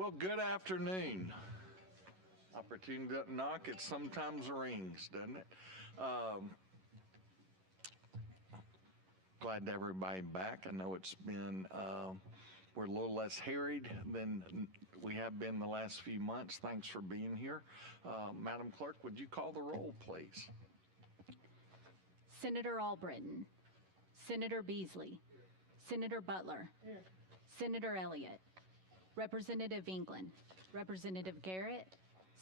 Well, good afternoon. Opportunity to knock, it sometimes rings, doesn't it? Glad to have everybody back. I know it's been, we're a little less harried than we have been the last few months. Thanks for being here. Madam Clerk, would you call the roll, please? Senator Albritton, Senator Beasley, Senator Butler, here. Senator Elliott, Representative England, Representative Garrett,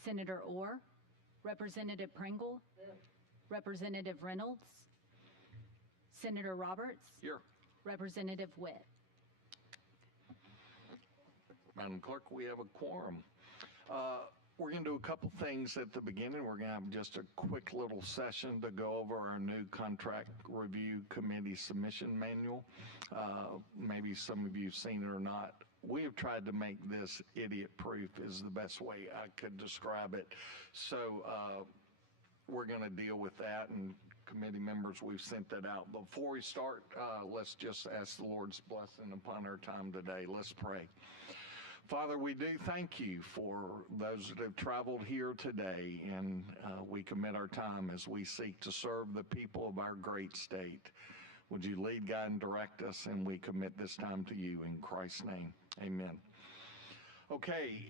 Senator Orr, Representative Pringle, here. Representative Reynolds, Senator Roberts, here. Representative Witt. Madam Clerk, we have a quorum. We're going to do a couple things at the beginning. We're going to have just a quick little session to go over our new contract review committee submission manual. Maybe some of you have seen it or not. We have tried to make this idiot-proof is the best way I could describe it. So we're going to deal with that, and committee members, we've sent that out. Before we start, let's just ask the Lord's blessing upon our time today. Let's pray. Father, we do thank you for those that have traveled here today, and we commit our time as we seek to serve the people of our great state. Would you lead, guide, and direct us, and we commit this time to you in Christ's name. Amen. Okay,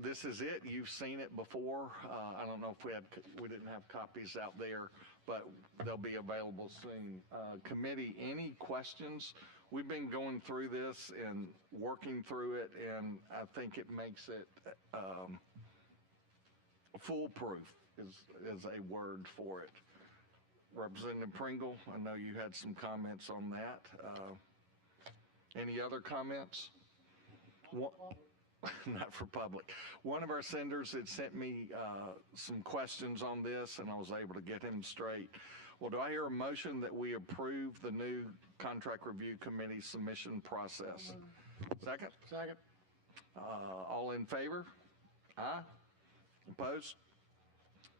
this is it. You've seen it before. I don't know if we didn't have copies out there, but they'll be available soon. Committee, any questions? We've been going through this and working through it, and I think it makes it foolproof is a word for it. Representative Pringle, I know you had some comments on that. Any other comments? Not for public. One of our senators had sent me some questions on this, and I was able to get him straight. Well, do I hear a motion that we approve the new contract review committee submission process? Second? Second. All in favor? Aye. Opposed?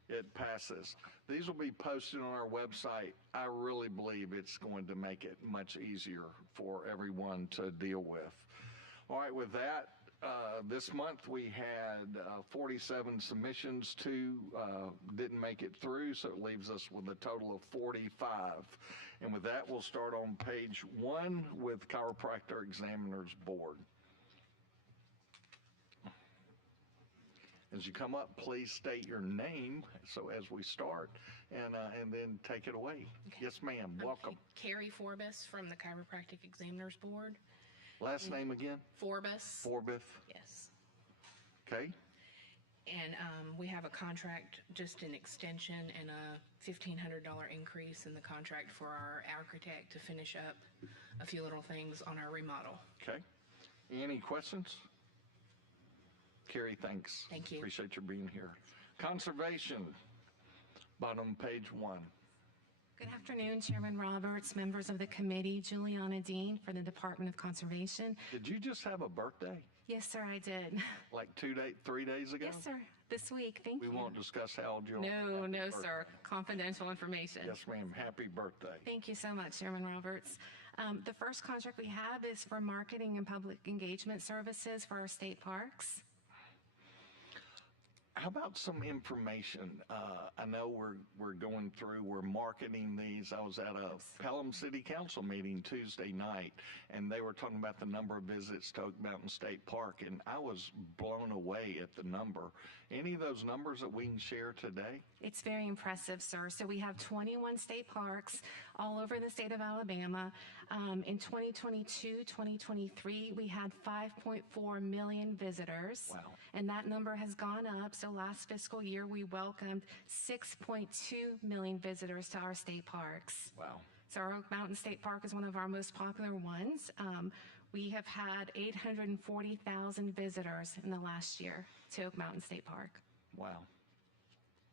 It passes. These will be posted on our website. I really believe it's going to make it much easier for everyone to deal with. All right, with that, this month we had 47 submissions. 2 didn't make it through, so it leaves us with a total of 45. And with that, we'll start on page 1 with Chiropractor Examiners Board. As you come up, please state your name, so as we start, and then take it away. Okay. Yes, ma'am. Welcome. Carrie Forbes from the Chiropractic Examiners Board. Last name again? Forbes. Forbes. Yes. Okay. And we have a contract, just an extension and a $1,500 increase in the contract for our architect to finish up a few little things on our remodel. Okay. Any questions? Carrie, thanks. Thank you. Appreciate your being here. Conservation, bottom page 1. Good afternoon, Chairman Roberts, members of the committee, Juliana Dean for the Department of Conservation. Did you just have a birthday? Yes, sir, I did. Like 3 days ago? Yes, sir. This week. Thank you. We won't discuss how old you are. No, sir. Confidential information. Yes, ma'am. Happy birthday. Thank you so much, Chairman Roberts. The first contract we have is for marketing and public engagement services for our state parks. How about some information? I know we're going through, we're marketing these. I was at a Pelham City Council meeting Tuesday night, and they were talking about the number of visits to Oak Mountain State Park, and I was blown away at the number. Any of those numbers that we can share today? It's very impressive, sir. So we have 21 state parks all over the state of Alabama. In 2022, 2023, we had 5.4 million visitors. Wow. And that number has gone up. So last fiscal year, we welcomed 6.2 million visitors to our state parks. Wow. So our Oak Mountain State Park is one of our most popular ones. We have had 840,000 visitors in the last year to Oak Mountain State Park. Wow.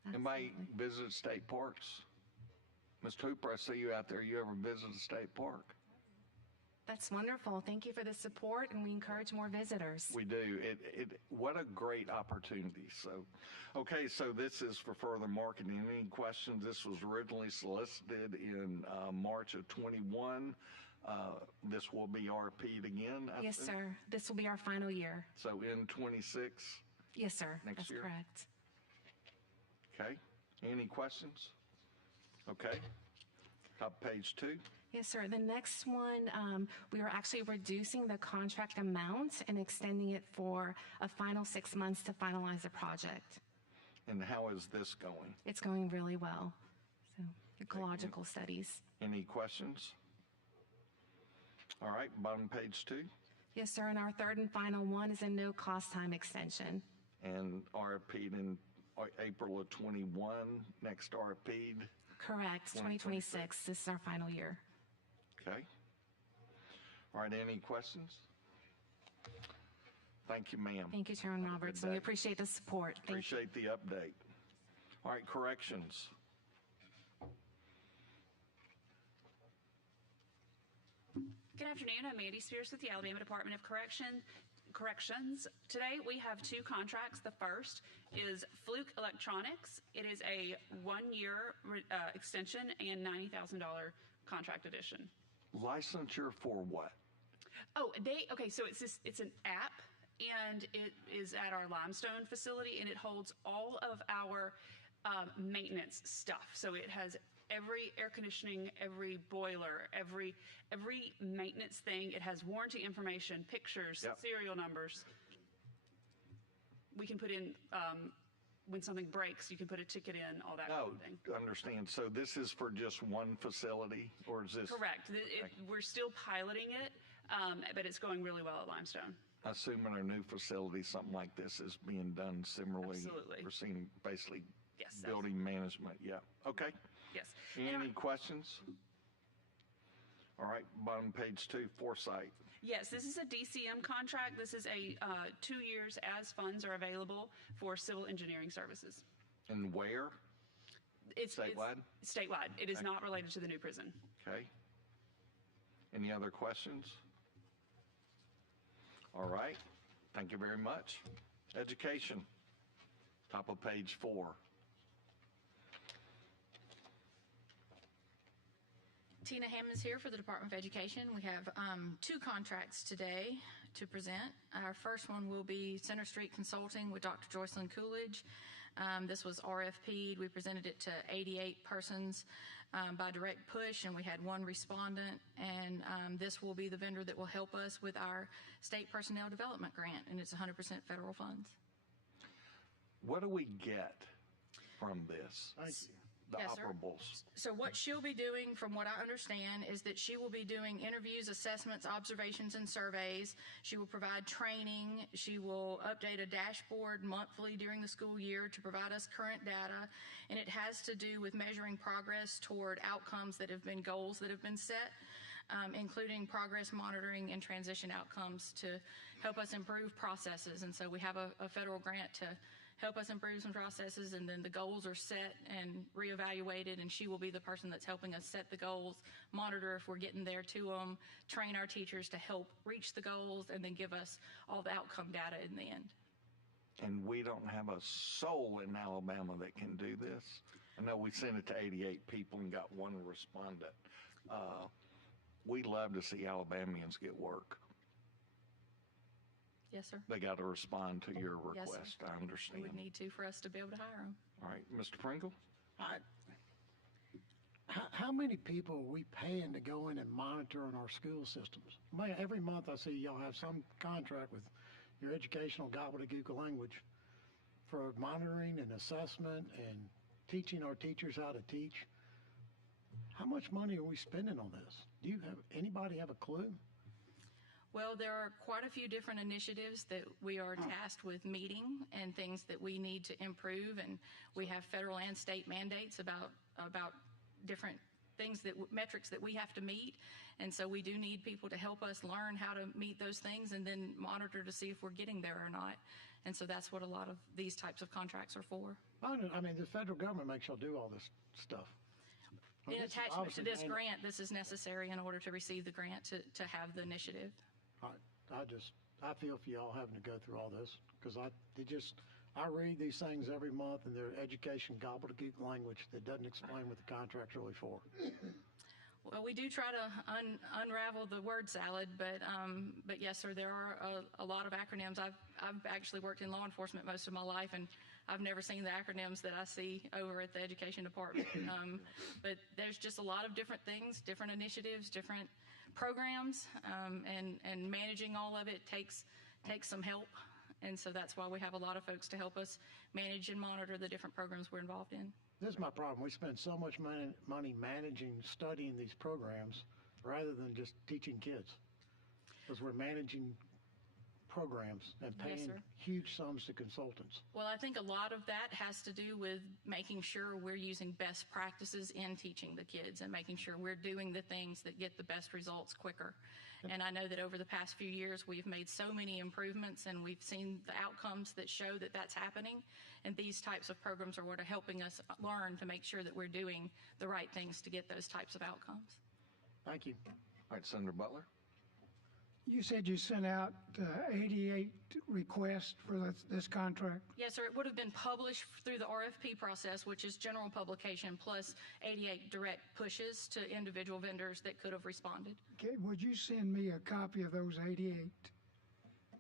Absolutely. Anybody visit state parks? Mr. Hooper, I see you out there. You ever visit a state park? That's wonderful. Thank you for the support, and we encourage more visitors. We do. What a great opportunity. So, okay, so this is for further marketing. Any questions? This was originally solicited in March of 21. This will be RP'd again, I Yes, think? sir. This will be our final year. So in 26, Yes, sir. Next That's year? correct. okay? Any questions? Okay. Top page 2. Yes, sir. The next one, we are actually reducing the contract amount and extending it for a final 6 months to finalize the project. And how is this going? It's going really well. So, ecological studies. Any questions? All right, bottom page 2. Yes, sir. And our third and final one is a no cost time extension. And RFP'd in April of 21, next RFP'd, Correct. 2026. This is our final year. okay? All right, any questions? Thank you, ma'am. Thank you, Chairman Roberts. And we day. appreciate the support. Thank you. Appreciate the update. All right, corrections. Good afternoon. I'm Mandy Spears with the Alabama Department of Corrections. Today we have 2 contracts. The first is Fluke Electronics. It is a 1-year extension and $90,000 contract addition. Licensure for what? Okay, so it's an app, and it is at our Limestone facility, and it holds all of our maintenance stuff. So it has every air conditioning, every boiler, every maintenance thing. It has warranty information, pictures, Yep. serial numbers. We can put in, when something breaks, you can put a ticket in, all that kind No, of thing. understand. So this is for just one facility, or is this? Correct. We're still piloting it, but it's going really well at Limestone. I assume in our new facility, something like this is being done similarly. Absolutely. We're seeing basically Yes, building management, yeah. Okay. Yes. And Any questions? All right, bottom page 2, Foresight. yes, this is a DCM contract. This is a 2 years as funds are available for civil engineering services. And where? It's Statewide? Statewide. It is not related to the new prison. Okay. Any other questions? All right, thank you very much. Education, top of page 4. Tina Hammonds here for the Department of Education. We have 2 contracts today to present. Our first one will be Center Street Consulting with Dr. Joycelyn Coolidge. This was RFP'd. We presented it to 88 persons by direct push, and we had 1 respondent. And this will be the vendor that will help us with our state personnel development grant, and it's 100% federal funds. What do we get from this? Thank you. The Yes, sir. operables. So what she'll be doing, from what I understand, is that she will be doing interviews, assessments, observations, and surveys. She will provide training. She will update a dashboard monthly during the school year to provide us current data. And it has to do with measuring progress toward outcomes that have been goals that have been set, including progress monitoring and transition outcomes to help us improve processes. And so we have a federal grant to help us improve some processes, and then the goals are set and reevaluated, and she will be the person that's helping us set the goals, monitor if we're getting there to them, train our teachers to help reach the goals, and then give us all the outcome data in the end. And we don't have a soul in Alabama that can do this. I know we sent it to 88 people and got 1 respondent. We love to see Alabamians get work. Yes, sir. They got to respond to your Yes, sir. request. I We understand. would need to for us to be able to hire them. All right, Mr. Pringle? How many people are we paying to go in and monitor in our school systems? Every month I see y'all have some contract with your educational gobbledygook language for monitoring and assessment and teaching our teachers how to teach. How much money are we spending on this? Anybody have a clue? Well, there are quite a few different initiatives that we are tasked with meeting and things that we need to improve, and we have federal and state mandates about different things metrics that we have to meet, and so we do need people to help us learn how to meet those things and then monitor to see if we're getting there or not. And so that's what a lot of these types of contracts are for. I mean, the federal government makes y'all do all this stuff. In This is attachment to obviously this aimed- grant, this is necessary in order to receive the grant to have the initiative. I feel for y'all having to go through all this, because I read these things every month, and they're education gobbledygook language that doesn't explain what the contract's really for. Well, we do try to unravel the word salad, but yes, sir, there are a lot of acronyms. I've actually worked in law enforcement most of my life, and I've never seen the acronyms that I see over at the education department. But there's just a lot of different things, different initiatives, different programs, and managing all of it takes some help. And so that's why we have a lot of folks to help us manage and monitor the different programs we're involved in. This is my problem. We spend so much money managing, studying these programs rather than just teaching kids. Because we're managing programs and Yes, paying sir. huge sums to consultants. Well, I think a lot of that has to do with making sure we're using best practices in teaching the kids and making sure we're doing the things that get the best results quicker. And I know that over the past few years, we've made so many improvements and we've seen the outcomes that show that that's happening. And these types of programs are what are helping us learn to make sure that we're doing the right things to get those types of outcomes. Thank you. All right, Senator Butler. You said you sent out 88 requests for this contract. Yes, sir. It would have been published through the RFP process, which is general publication, plus 88 direct pushes to individual vendors that could have responded. Okay, would you send me a copy of those 88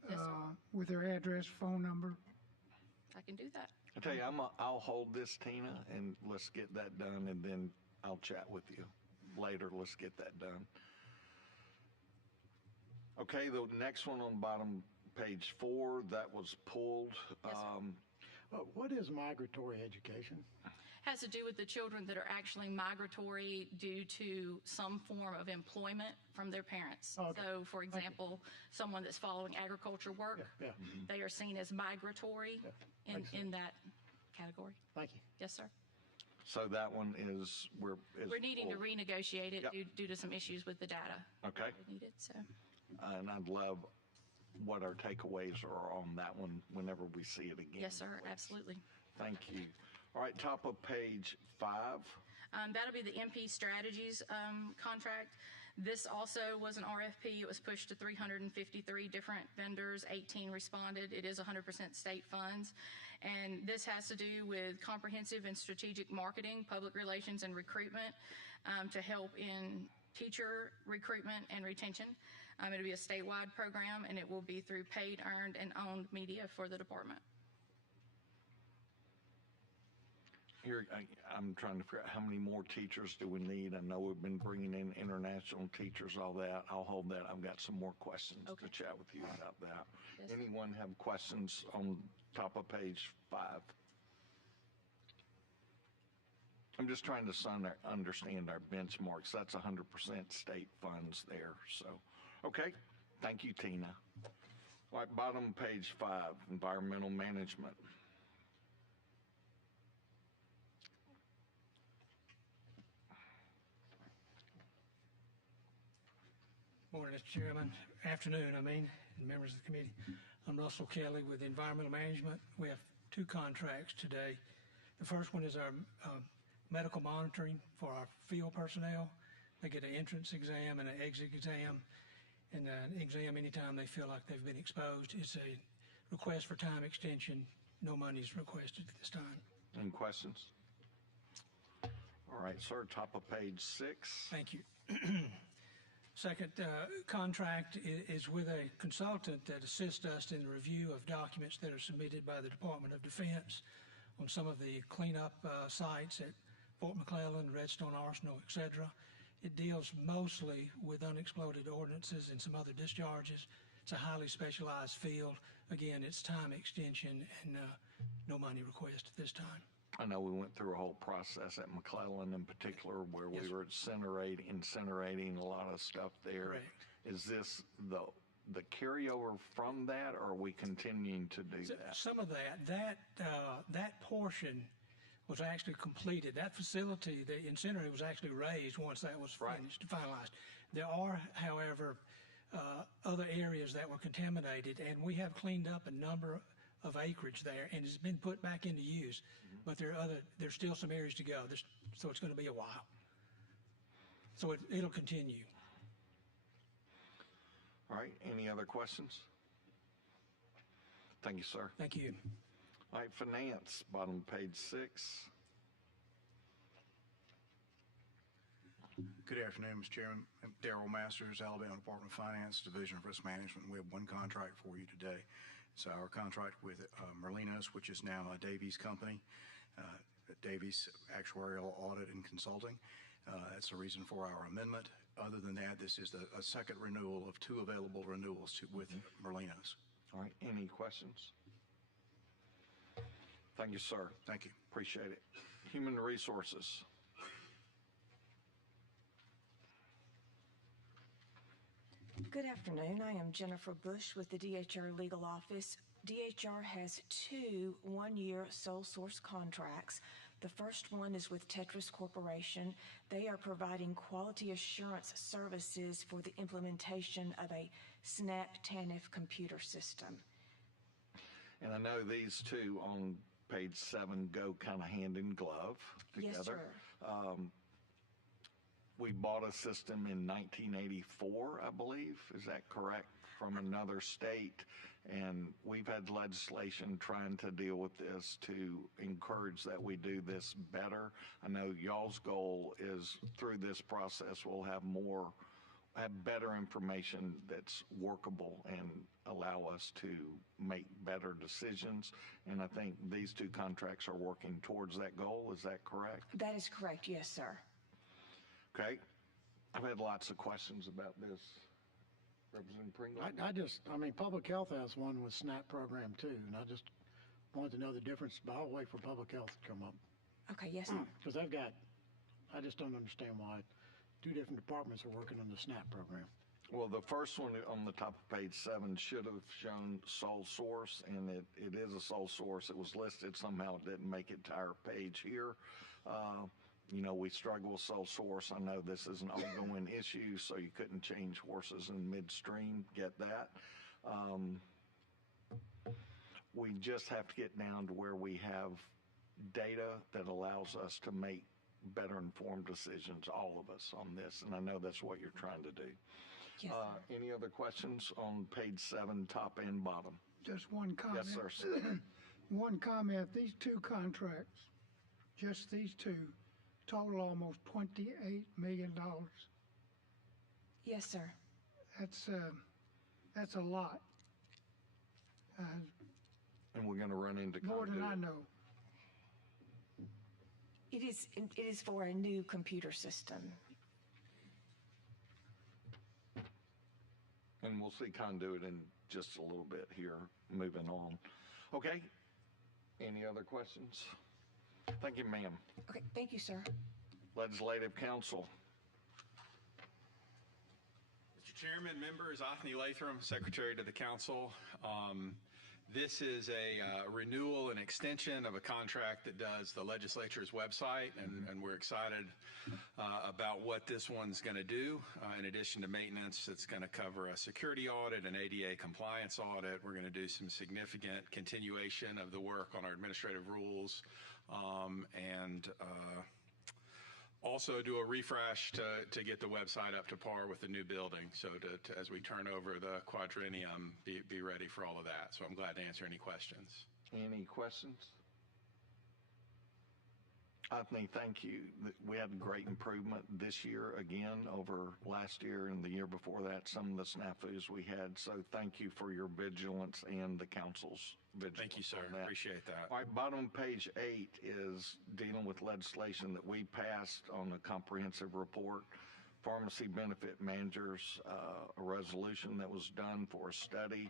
Yes, sir. with their address, phone number? I can do that. I tell you, I'll hold this, Tina, and let's get that done, and then I'll chat with you later. Let's get that done. Okay, the next one on bottom page 4, that was pulled. Yes, sir. What is migratory education? Has to do with the children that are actually migratory due to some form of employment from their parents. Oh, okay. So, for example, someone that's following agriculture work, Yeah. they are seen as migratory Makes in that category. Thank you. Yes, sir. So that one is We're needing to pulled. renegotiate it Yep. due to some issues with the data Okay, we needed. So, and I'd love what our takeaways are on that one whenever we see it again. yes, sir, please. absolutely. Thank you. All right, top of page 5. That'll be the MP Strategies contract. This also was an RFP. It was pushed to 353 different vendors. 18 responded. It is 100% state funds. And this has to do with comprehensive and strategic marketing, public relations, and recruitment to help in teacher recruitment and retention. It'll be a statewide program, and it will be through paid, earned, and owned media for the department. Here, I'm trying to figure out how many more teachers do we need. I know we've been bringing in international teachers, all that. I'll hold that. I've got some more questions Okay. to chat with you about that. Yes. Anyone have questions on top of page 5? I'm just trying to understand our benchmarks. That's 100% state funds there. So, okay. Thank you, Tina. All right, bottom page 5, environmental management. Morning, Mr. Chairman. Afternoon, and members of the committee. I'm Russell Kelly with Environmental Management. We have 2 contracts today. The first one is our medical monitoring for our field personnel. They get an entrance exam and an exit exam, and an exam anytime they feel like they've been exposed. It's a request for time extension. No money is requested at this time. Any questions? All right, sir, top of page 6. Thank you. Second contract is with a consultant that assists us in the review of documents that are submitted by the Department of Defense on some of the cleanup sites at Fort McClellan, Redstone Arsenal, etc. It deals mostly with unexploded ordnances and some other discharges. It's a highly specialized field. Again, it's time extension and no money request at this time. I know we went through a whole process at McClellan in particular where Yes, we sir. were incinerating a lot of stuff there. Correct. Is this the carryover from that, or are we continuing to do that? Some of that portion was actually completed. That facility, the incinerator, was actually raised once that was Right. finished, finalized. There are, however, other areas that were contaminated, and we have cleaned up a number of acreage there, and it's been put back into use. But there's still some areas to go, so it's going to be a while. So it'll continue. All right, any other questions? Thank you, sir. Thank you. All right, finance, bottom page 6. Good afternoon, Mr. Chairman. I'm Darrell Masters, Alabama Department of Finance, Division of Risk Management. We have one contract for you today. It's our contract with Merlinos, which is now a Davies company, Davies Actuarial Audit and Consulting. That's the reason for our amendment. Other than that, this is a second renewal of two available renewals with Merlinos. All right, any questions? Thank you, sir. Thank you. Appreciate it. Human Resources. Good afternoon. I am Jennifer Bush with the DHR Legal Office. DHR has two one-year sole source contracts. The first one is with Tetris Corporation. They are providing quality assurance services for the implementation of a SNAP TANF computer system. And I know these two on page 7 go kind of hand in glove together. Yes, sir. We bought a system in 1984, I believe. Is that correct? From another state. And we've had legislation trying to deal with this to encourage that we do this better. I know y'all's goal is through this process, we'll have better information that's workable and allow us to make better decisions. And I think these two contracts are working towards that goal. Is that correct? That is correct. Yes, sir. Okay. I've had lots of questions about this. Representative Pringle? Public health has one with SNAP program too, and I just wanted to know the difference, but I'll wait for public health to come up. Okay, yes, sir. Because I just don't understand why two different departments are working on the SNAP program. Well, the first one on the top of page 7 should have shown sole source, and it is a sole source. It was listed somehow. It didn't make it to our page here. We struggle with sole source. I know this is an ongoing issue, so you couldn't change horses in midstream. Get that. We just have to get down to where we have data that allows us to make better informed decisions, all of us, on this. And I know that's what you're trying to do. Yes, sir. Any other questions on page 7, top and bottom? Just one comment. Yes, sir. One comment. These two contracts, just these two, total almost $28 million. Yes, sir. That's a lot. And we're going to run into More than I know. It is for a new computer system. And we'll see conduit in just a little bit here, moving on. Okay. Any other questions? Thank you, ma'am. Okay, thank you, sir. Legislative Council. Mr. Chairman, members, Othni Latham, Secretary to the Council. This is a renewal and extension of a contract that does the legislature's website, and we're excited about what this one's going to do. In addition to maintenance, it's going to cover a security audit, an ADA compliance audit. We're going to do some significant continuation of the work on our administrative rules, and also do a refresh to get the website up to par with the new building. So as we turn over the quadrennium, be ready for all of that. So I'm glad to answer any questions. Any questions? Othni, thank you. We had great improvement this year again over last year and the year before that, some of the snafus we had. So thank you for your vigilance and the council's vigilance. Thank you, sir. Appreciate that. All right, bottom page 8 is dealing with legislation that we passed on the comprehensive report. Pharmacy benefit managers, a resolution that was done for a study.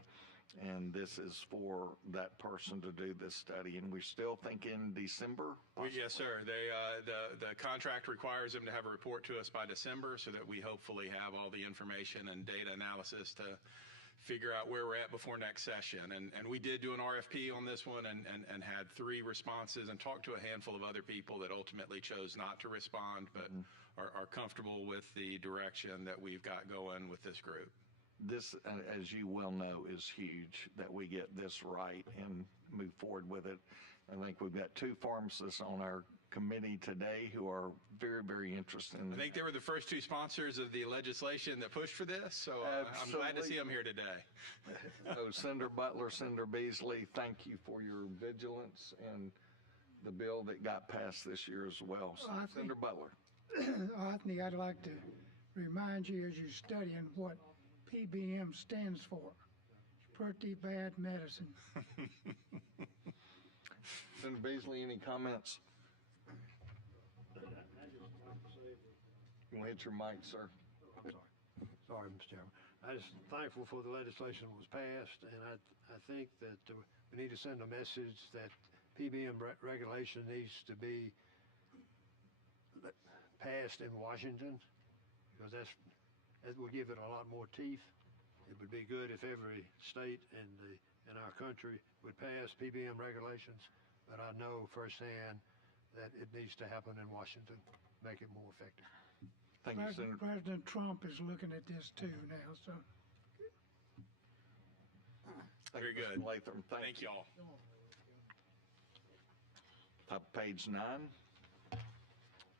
And this is for that person to do this study, and we're still thinking December? Yes, sir. The contract requires them to have a report to us by December so that we hopefully have all the information and data analysis to figure out where we're at before next session. And we did do an RFP on this one and had 3 responses and talked to a handful of other people that ultimately chose not to respond, but are comfortable with the direction that we've got going with this group. This, as you well know, is huge that we get this right and move forward with it. I think we've got 2 pharmacists on our committee today who are very, very interested in I think they were the first 2 sponsors of the legislation that pushed for this, so I'm glad to see them here today. So Senator Butler, Senator Beasley, thank you for your vigilance and the bill that got passed this year as well. So, Senator Butler. Othny, I'd like to remind you as you're studying what PBM stands for. It's pretty bad medicine. Senator Beasley, any comments? You want to hit your mic, sir? I'm sorry. Sorry, Mr. Chairman. I'm just thankful for the legislation that was passed, and I think that we need to send a message that PBM regulation needs to be passed in Washington, because that will give it a lot more teeth. It would be good if every state in our country would pass PBM regulations, but I know firsthand that it needs to happen in Washington, make it more effective. Thank you, Senator. President Trump is looking at this too now, so. Very good. Mr. Latham, Thank you all. Top of page 9,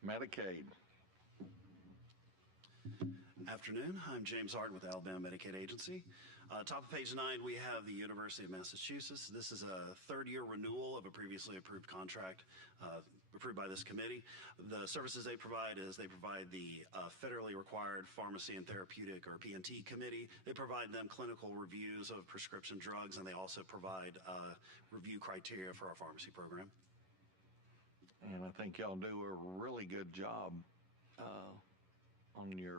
Medicaid. Afternoon. I'm James Harden with Alabama Medicaid Agency. Top of page 9, we have the University of Massachusetts. This is a third-year renewal of a previously approved contract approved by this committee. The services they provide is they provide the federally required Pharmacy and Therapeutic, or P&T committee. They provide them clinical reviews of prescription drugs, and they also provide review criteria for our pharmacy program. And I think y'all do a really good job on your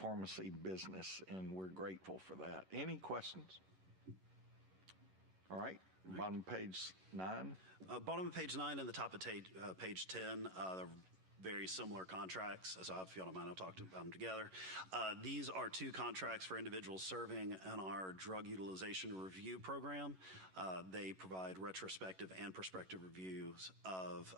pharmacy business, and we're grateful for that. Any questions? All right, bottom page 9. Bottom of page 9 and the top of page 10, very similar contracts. So if you don't mind, I'll talk about them together. These are 2 contracts for individuals serving in our drug utilization review program. They provide retrospective and prospective reviews of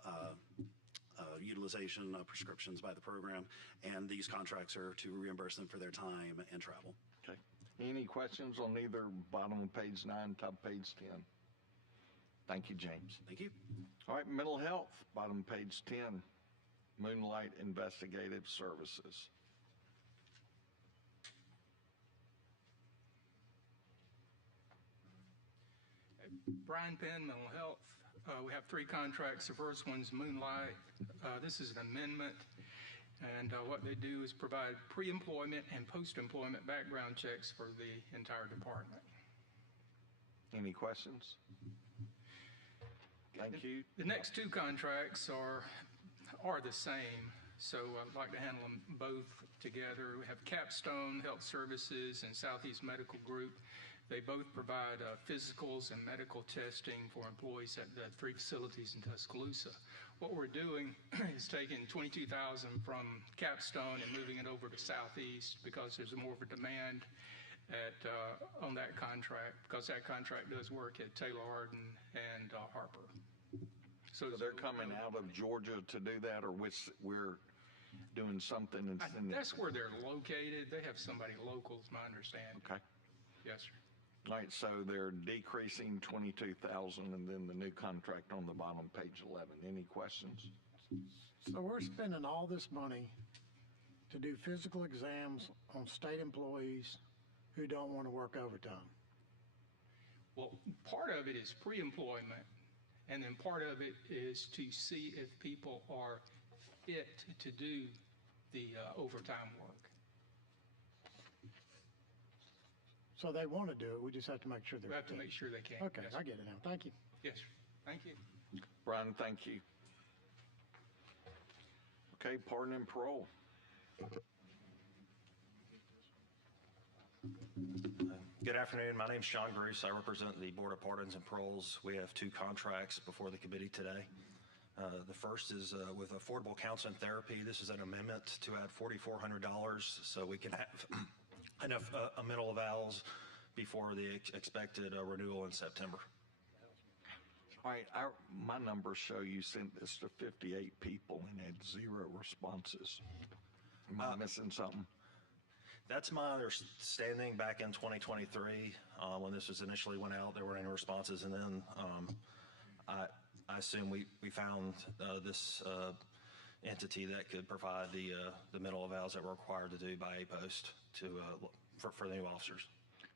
utilization of prescriptions by the program, and these contracts are to reimburse them for their time and travel. Okay. Any questions on either bottom of page 9, top of page 10? Thank you, James. Thank you. All right, mental health, bottom of page 10, Moonlight Investigative Services. Brian Penn, mental health. We have 3 contracts. The first one's Moonlight. This is an amendment, and what they do is provide pre-employment and post-employment background checks for the entire department. Any questions? Thank you. The next 2 contracts are the same, so I'd like to handle them both together. We have Capstone Health Services and Southeast Medical Group. They both provide physicals and medical testing for employees at the 3 facilities in Tuscaloosa. What we're doing is taking $22,000 from Capstone and moving it over to Southeast because there's more of a demand on that contract, because that contract does work at Taylor Arden and Harper. So they're coming out of Georgia to do that, or we're doing something in that's where they're located. They have somebody local, is my understanding. Okay. Yes, sir. All right, so they're decreasing 22,000, and then the new contract on the bottom, page 11. Any questions? So we're spending all this money to do physical exams on state employees who don't want to work overtime. Well, part of it is pre-employment, and then part of it is to see if people are fit to do the overtime work. So they want to do it, we just have to make sure they're. We have to make sure they can. Okay, Yes, I get it now. Thank you. Yes, sir. Thank you. Brian, thank you. Okay, pardon and parole. Good afternoon. My name's Sean Bruce. I represent the Board of Pardons and Paroles. We have 2 contracts before the committee today. The first is with Affordable Counseling Therapy. This is an amendment to add $4,400 so we can have enough mental evals before the expected renewal in September. All right, my numbers show you sent this to 58 people and had 0 responses. Am I missing something? That's my understanding. Back in 2023, when this was initially went out, there weren't any responses, and then I assume we found this entity that could provide the mental evals that we're required to do by APOST for the new officers.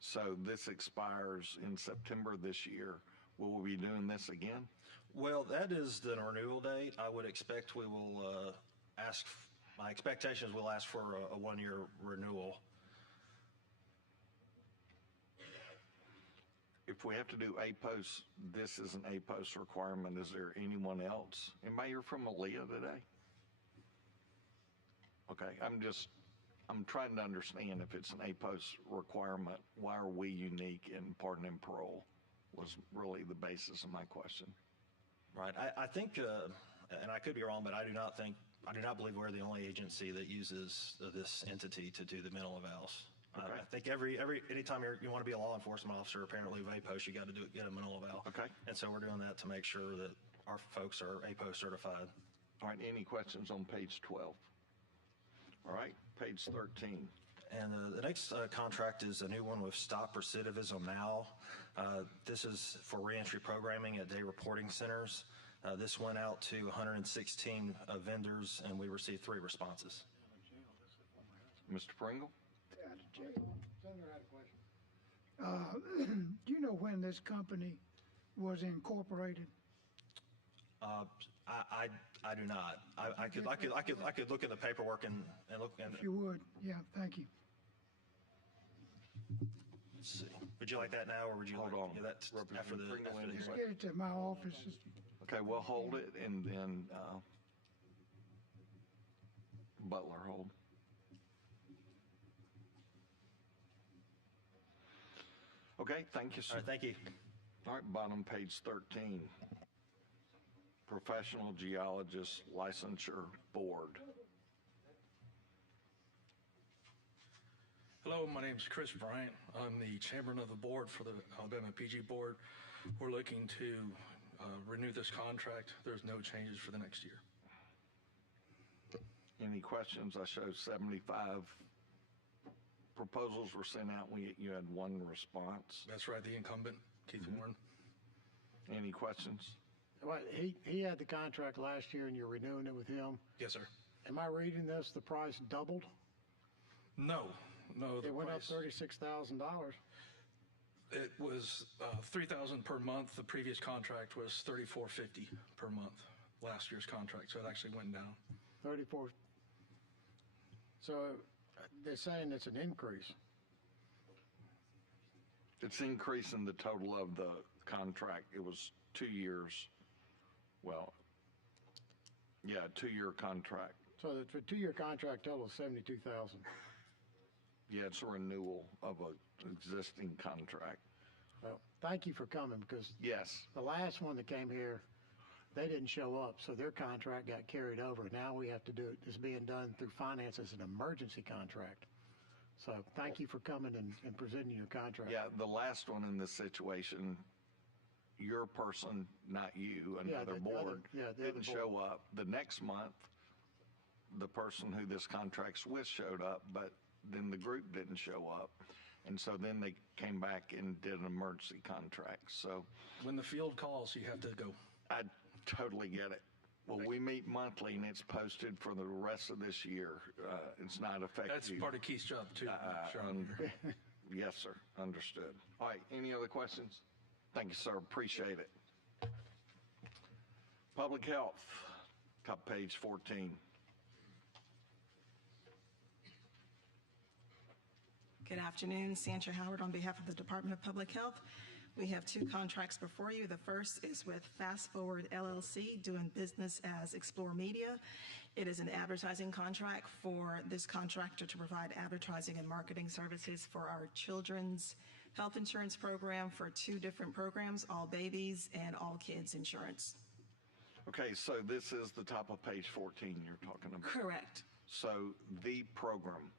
So this expires in September this year. Will we be doing this again? Well, that is the renewal date. I would expect we will my expectation is we'll ask for a one-year renewal. If we have to do APOS, this is an APOS requirement. Is there anyone else? Anybody here from Aaliyah today? Okay, I'm trying to understand if it's an APOS requirement, why are we unique in pardon and parole was really the basis of my question. Right. I think, and I could be wrong, but I do not believe we're the only agency that uses this entity to do the mental evals. Okay. I think anytime you want to be a law enforcement officer, apparently with APOS, you got to get a mental eval. Okay. And so we're doing that to make sure that our folks are APOS certified. All right, any questions on page 12? All right, page 13. And the next contract is a new one with Stop Recidivism Now. This is for reentry programming at day reporting centers. This went out to 116 vendors, and we received 3 responses. Mr. Pringle? Senator had a question. Do you know when this company was incorporated? I do not. I could look in the paperwork and look. If you would, yeah, thank you. Let's see. Would you like that now, or would you hold on? Yeah, that's after the. Just get it to my office. Okay, we'll hold it, and then Butler hold. Okay, thank you, sir. All right, thank you. All right, bottom page 13. Professional Geologist Licensure Board. Hello, my name is Chris Bryant. I'm the chairman of the board for the Alabama PG Board. We're looking to renew this contract. There's no changes for the next year. Any questions? I showed 75 proposals were sent out. You had 1 response. That's right, the incumbent, Keith Warren. Any questions? Well, he had the contract last year and you're renewing it with him. Yes, sir. Am I reading this, the price doubled? No. It went up $36,000. It was $3,000 per month. The previous contract was $3,450 per month. Last year's contract, so it actually went down. 34. So they're saying it's an increase. It's increasing the total of the contract. It was 2 years. Well, yeah, 2-year contract. So the 2-year contract total is $72,000. Yeah, it's a renewal of an existing contract. Well, thank you for coming, because yes, the last one that came here, they didn't show up, so their contract got carried over. Now we have to do it. It's being done through finance as an emergency contract. So thank you for coming and presenting your contract. Yeah, the last one in this situation, your person, not you, another board, didn't show up. The next month, the person who this contract's with showed up, but then the group didn't show up. And so then they came back and did an emergency contract. So when the field calls, you have to go. I totally get it. Well, we meet monthly, and it's posted for the rest of this year. It's not effective. That's part of Keith's job, too. Yes, sir. Understood. All right. Any other questions? Thank you, sir. Appreciate it. Public Health, top page 14. Good afternoon, Sandra Howard on behalf of the Department of Public Health. We have 2 contracts before you. The first is with Fast Forward LLC, doing business as Explore Media. It is an advertising contract for this contractor to provide advertising and marketing services for our children's health insurance program for 2 different programs, All Babies and All Kids Insurance. Okay, so this is the top of page 14 you're talking about. Correct. So the program,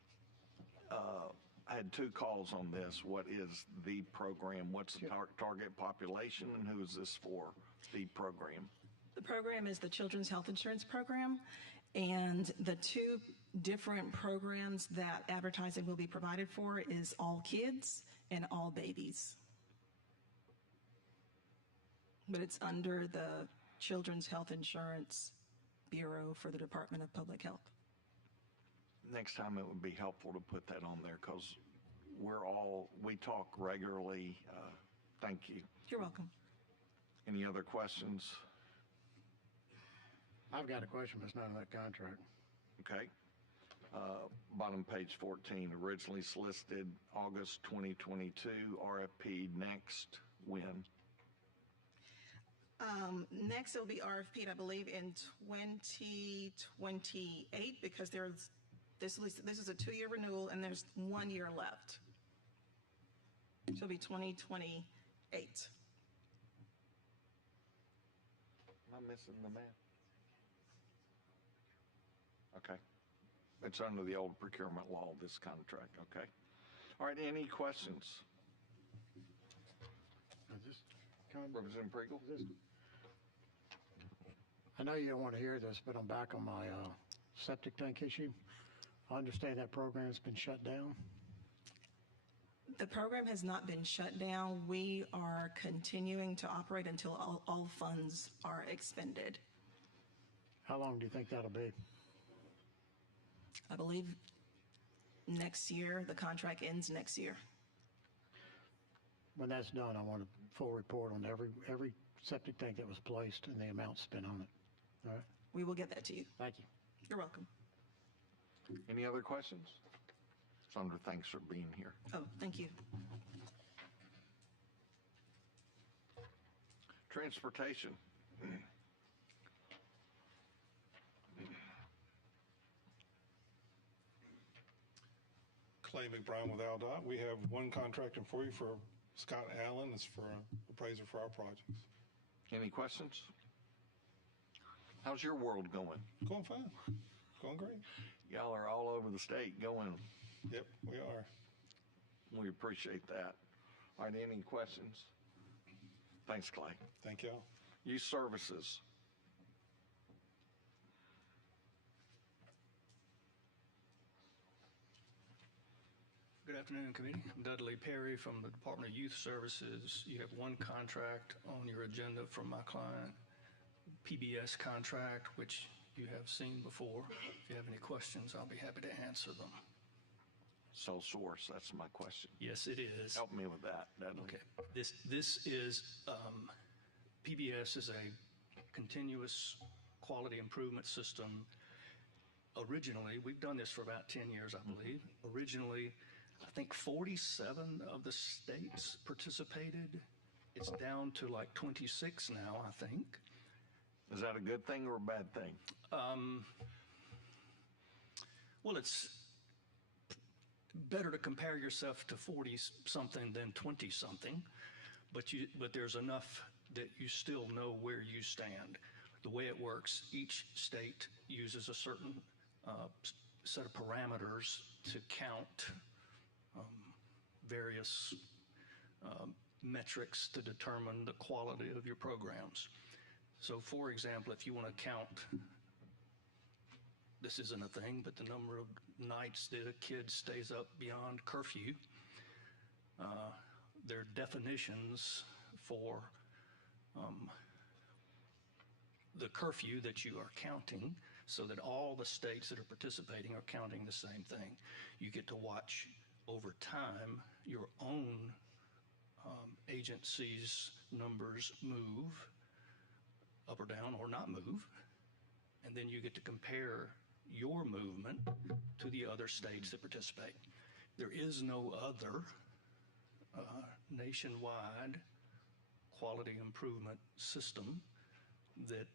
I had 2 calls on this. What is the program? What's the target population, and who is this for, the program? The program is the Children's Health Insurance Program, and the 2 different programs that advertising will be provided for is All Kids and All Babies. But it's under the Children's Health Insurance Bureau for the Department of Public Health. Next time it would be helpful to put that on there, because we talk regularly. Thank you. You're welcome. Any other questions? I've got a question, but it's not on that contract. Okay. Bottom page 14, originally solicited August 2022, RFP next when? Next, it'll be RFP'd, I believe, in 2028 because this is a 2-year renewal and there's 1 year left. So it'll be 2028. Am I missing the math? Okay. It's under the old procurement law, this contract, okay. All right, any questions? Representative Pringle? I know you don't want to hear this, but I'm back on my septic tank issue. I understand that program's been shut down. The program has not been shut down. We are continuing to operate until all funds are expended. How long do you think that'll be? I believe next year, the contract ends next year. When that's done, I want a full report on every septic tank that was placed and the amount spent on it. All right? We will get that to you. Thank you. You're welcome. Any other questions? Sandra, thanks for being here. Oh, thank you. Transportation. Clay McBride with AlDOT. We have one contractor for you for Scott Allen. It's for appraiser for our projects. Any questions? How's your world going? Going fine. Going great. Y'all are all over the state going. Yep, we are. We appreciate that. All right, any questions? Thanks, Clay. Thank y'all. Youth Services. Good afternoon, committee. I'm Dudley Perry from the Department of Youth Services. You have one contract on your agenda from my client, PBS contract, which you have seen before. If you have any questions, I'll be happy to answer them. Sole source, that's my question. Yes, it is. Help me with that, Dudley. Okay. This is, PBS is a continuous quality improvement system. Originally, we've done this for about 10 years, I believe. Originally, I think 47 of the states participated. It's down to like 26 now, I think. Is that a good thing or a bad thing? Well, it's better to compare yourself to 40-something than 20-something, but there's enough that you still know where you stand. The way it works, each state uses a certain set of parameters to count various metrics to determine the quality of your programs. So, for example, if you want to count, this isn't a thing, but the number of nights that a kid stays up beyond curfew, there are definitions for the curfew that you are counting so that all the states that are participating are counting the same thing. You get to watch over time your own agency's numbers move up or down or not move, and then you get to compare your movement to the other states that participate. There is no other nationwide quality improvement system that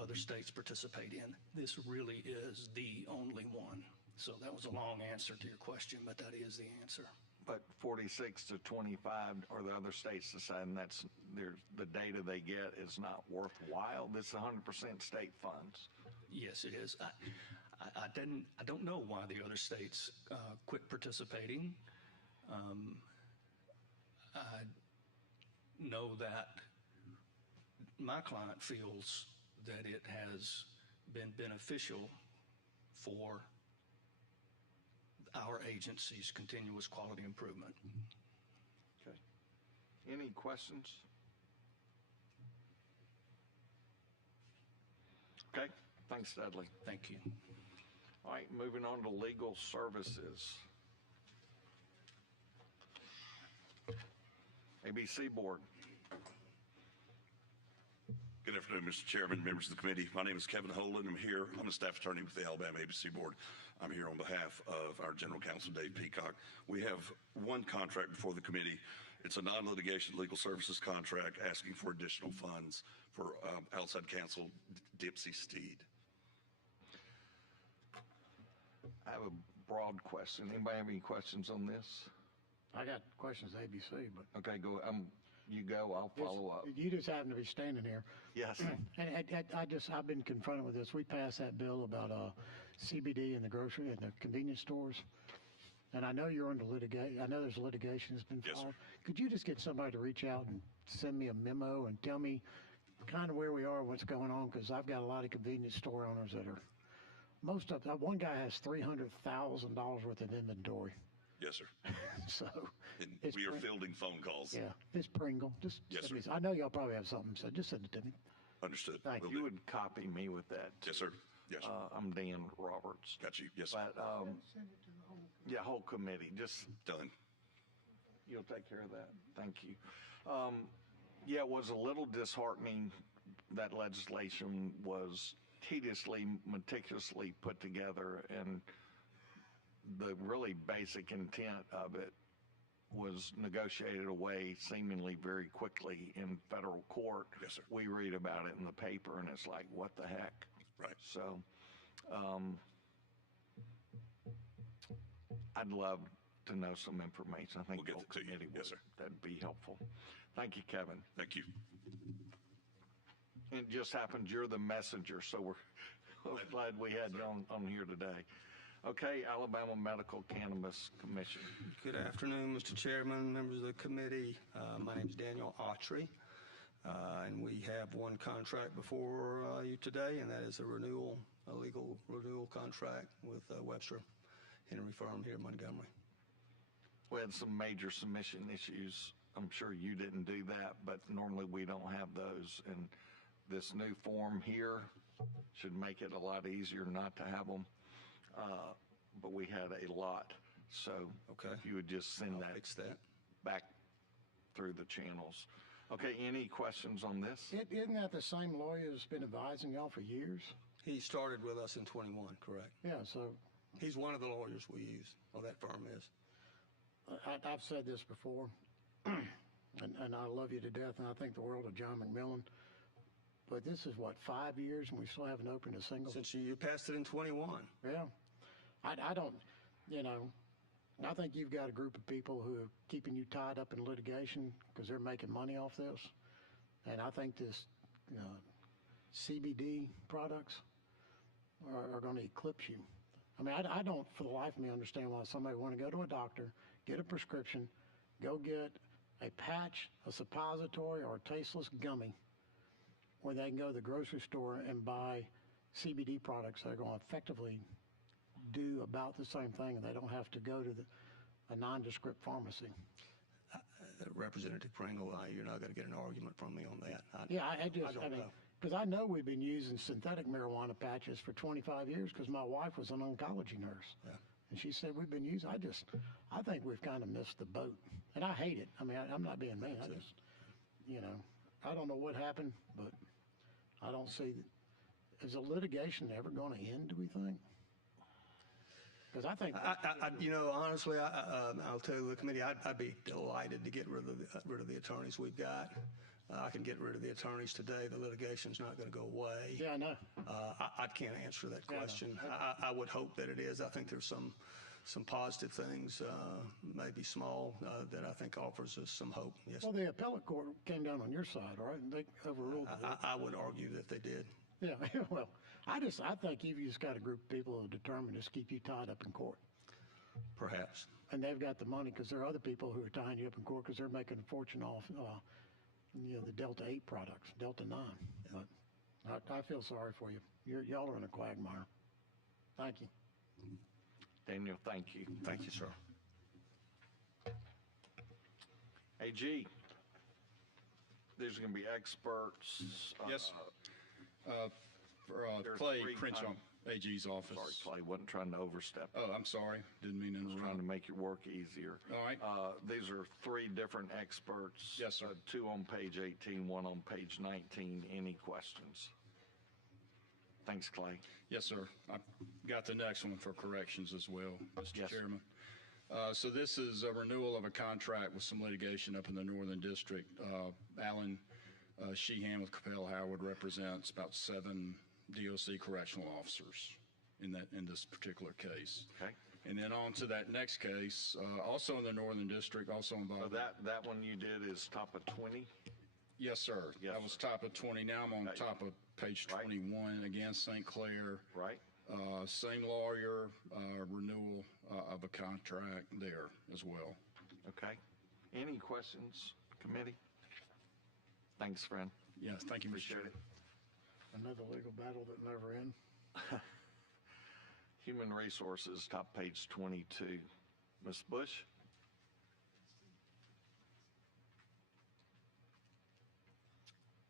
other states participate in. This really is the only one. So that was a long answer to your question, but that is the answer. But 46 to 25 are the other states deciding the data they get is not worthwhile. This is 100% state funds. Yes, it is. I don't know why the other states quit participating. I know that my client feels that it has been beneficial for our agency's continuous quality improvement. Okay. Any questions? Okay. Thanks, Dudley. Thank you. All right, moving on to legal services. ABC Board. Good afternoon, Mr. Chairman, members of the committee. My name is Kevin Holden. I'm a staff attorney with the Alabama ABC Board. I'm here on behalf of our General Counsel, Dave Peacock. We have one contract before the committee. It's a non-litigation legal services contract asking for additional funds for outside counsel Dipsy Steed. I have a broad question. Anybody have any questions on this? I got questions ABC, but. Okay, go. You go. I'll follow up. You just happen to be standing here. Yes. And I've been confronted with this. We passed that bill about CBD in the grocery and the convenience stores. And I know you're under litigation. I know there's litigation that's been filed. Yes, could you just get somebody to reach out and send me a memo and tell me kind of where we are, what's going on? Because I've got a lot of convenience store owners that are, one guy has $300,000 worth of inventory. Yes, sir. So and we are fielding phone calls. Yeah, it's Pringle. Just yes, sir. I know y'all probably have something, so just send it to me. Understood. Thank you. You would copy me with that. Yes, sir. Yes. I'm Dan Roberts. Got you. Yes, sir. But yeah, whole committee. Just done. You'll take care of that. Thank you. Yeah, it was a little disheartening. That legislation was tediously, meticulously put together, and the really basic intent of it was negotiated away seemingly very quickly in federal court. Yes, sir. We read about it in the paper, and it's like, what the heck? Right. So, I'd love to know some information. I think we'll get the committee would. Yes, sir. That'd be helpful. Thank you, Kevin. Thank you. It just happens you're the messenger, so we're glad we had you on here today. Okay, Alabama Medical Cannabis Commission. Good afternoon, Mr. Chairman, members of the committee. My name is Daniel Autry, and we have one contract before you today, and that is a legal renewal contract with Webster Henry Firm here in Montgomery. We had some major submission issues. I'm sure you didn't do that, but normally we don't have those. And this new form here should make it a lot easier not to have them. But we had a lot. So if you would just send that back through the channels. Okay, any questions on this? Isn't that the same lawyer that's been advising y'all for years? He started with us in 21, correct? Yeah, so. He's one of the lawyers we use, or that firm is. I've said this before, and I love you to death, and I think the world of John McMillan. But this is, what, 5 years, and we still haven't opened a single? Since you passed it in 21. Yeah. I don't, I think you've got a group of people who are keeping you tied up in litigation because they're making money off this. And I think this CBD products are going to eclipse you. I mean, I don't, for the life of me, understand why somebody want to go to a doctor, get a prescription, go get a patch, a suppository, or a tasteless gummy, where they can go to the grocery store and buy CBD products that are going to effectively do about the same thing, and they don't have to go to a nondescript pharmacy. Representative Pringle, you're not going to get an argument from me on that. I mean, because I know we've been using synthetic marijuana patches for 25 years because my wife was an oncology nurse. Yeah. And she said we've been using, I think we've kind of missed the boat. And I hate it. I mean, I'm not being mean. I just, I don't know what happened, but I don't see, is the litigation ever going to end, do we think? Because I think, honestly, I'll tell the committee, I'd be delighted to get rid of the attorneys we've got. I can get rid of the attorneys today. The litigation's not going to go away. Yeah, I know. I can't answer that question. I would hope that it is. I think there's some positive things, maybe small, that I think offers us some hope. Yes. Well, the appellate court came down on your side, right? And they overruled it. I would argue that they did. Yeah, well, I think you've just got a group of people who are determined to keep you tied up in court. Perhaps. And they've got the money because there are other people who are tying you up in court because they're making a fortune off, the Delta 8 products, Delta 9. Yeah. But I feel sorry for you. Y'all are in a quagmire. Thank you. Daniel, thank you. Thank you, sir. AG, there's going to be experts. Yes. For Clay Crenshaw. AG's office. Sorry, Clay, wasn't trying to overstep. Oh, I'm sorry. Didn't mean to I was interrupt. trying to make your work easier. All right. These are three different experts. Yes, sir. Two on page 18, one on page 19. Any questions? Thanks, Clay. Yes, sir. I've got the next one for corrections as well, Mr. Yes. Chairman. So this is a renewal of a contract with some litigation up in the Northern District. Alan Sheehan with Capel Howard represents about 7 DOC correctional officers in this particular case. Okay. And then on to that next case, also in the Northern District, also involved. So that one you did is top of 20? Yes, sir. Yes, That was top of 20. Now I'm on Okay. top of page 21, again, St. Clair. Right. Same lawyer, renewal of a contract there as well. Okay. Any questions, committee? Thanks, friend. Yes, thank you, Mr. Appreciate Chairman. it. Another legal battle that never ends. Human Resources, top page 22. Ms. Bush?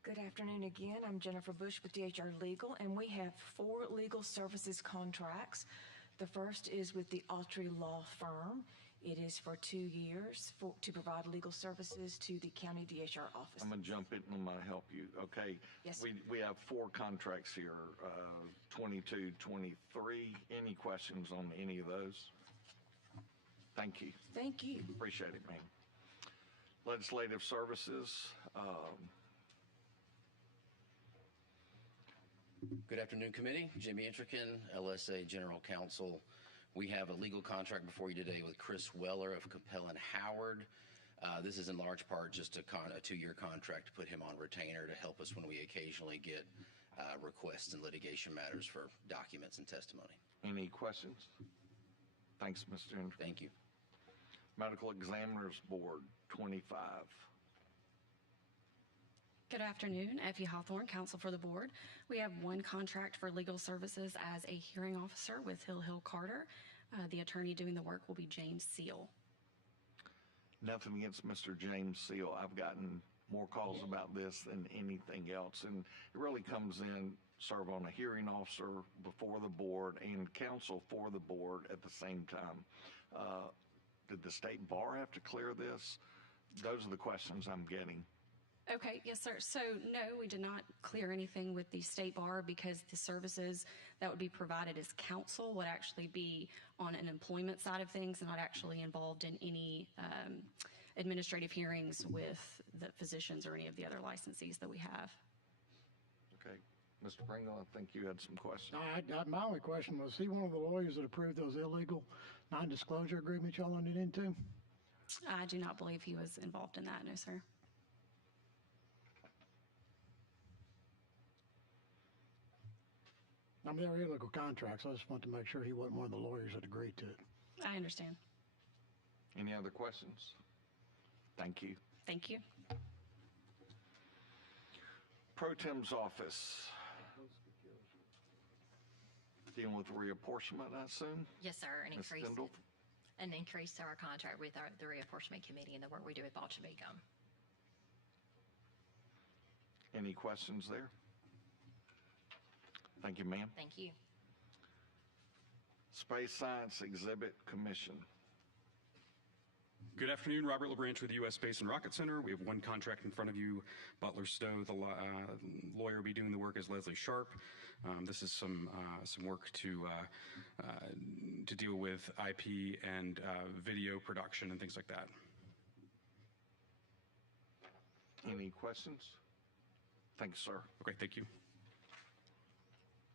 Good afternoon again. I'm Jennifer Bush with DHR Legal, and we have 4 legal services contracts. The first is with the Autry Law Firm. It is for 2 years to provide legal services to the county DHR office. I'm going to jump in and I'm going to help you. Okay. Yes. We have 4 contracts here, 22, 23. Any questions on any of those? Thank you. Thank you. Appreciate it, ma'am. Legislative Services. Good afternoon, committee. Jimmy Intrican, LSA General Counsel. We have a legal contract before you today with Chris Weller of Capel and Howard. This is in large part just a 2-year contract to put him on retainer to help us when we occasionally get requests in litigation matters for documents and testimony. Any questions? Thanks, Mr. Intrican. Thank you. Medical Examiners Board, 25. Good afternoon, Effie Hawthorne, counsel for the board. We have 1 contract for legal services as a hearing officer with Hill Carter. The attorney doing the work will be James Seal. Nothing against Mr. James Seal. I've gotten more calls about this than anything else, and it really comes in, serve on a hearing officer before the board and counsel for the board at the same time. Did the state bar have to clear this? Those are the questions I'm getting. Okay, yes, sir. So no, we did not clear anything with the state bar because the services that would be provided as counsel would actually be on an employment side of things, not actually involved in any administrative hearings with the physicians or any of the other licensees that we have. Okay. Mr. Pringle, I think you had some questions. My only question was, he one of the lawyers that approved those illegal non-disclosure agreements y'all entered into? I do not believe he was involved in that, no, sir. I mean, they're illegal contracts. I just want to make sure he wasn't one of the lawyers that agreed to it. I understand. Any other questions? Thank you. Thank you. Pro Tem's office. Dealing with reapportionment, I assume? Yes, sir, an Ms. increase. Stindl? An increase to our contract with the reapportionment committee and the work we do with Balchamigum. Any questions there? Thank you, ma'am. Thank you. Space Science Exhibit Commission. Good afternoon, Robert LaBranche with the U.S. Space and Rocket Center. We have 1 contract in front of you. Butler Stowe, the lawyer, will be doing the work as Leslie Sharp. This is some work to deal with IP and video production and things like that. Any questions? Thanks, sir. Okay, thank you.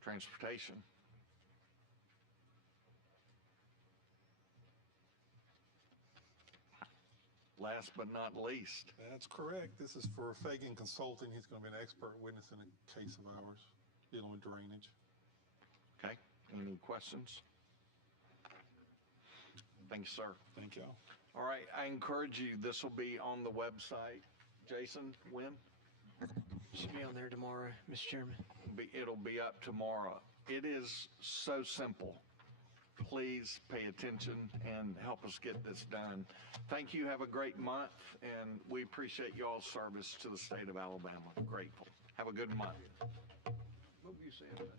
Transportation. Last but not least. That's correct. This is for Fagan Consulting. He's going to be an expert witness in a case of ours dealing with drainage. Okay. Any questions? Thank you, sir. Thank y'all. All right. I encourage you, this will be on the website. Jason, when? Should be on there tomorrow, Mr. Chairman. It'll be up tomorrow. It is so simple. Please pay attention and help us get this done. Thank you. Have a great month, and we appreciate y'all's service to the state of Alabama. Grateful. Have a good month. What were you saying about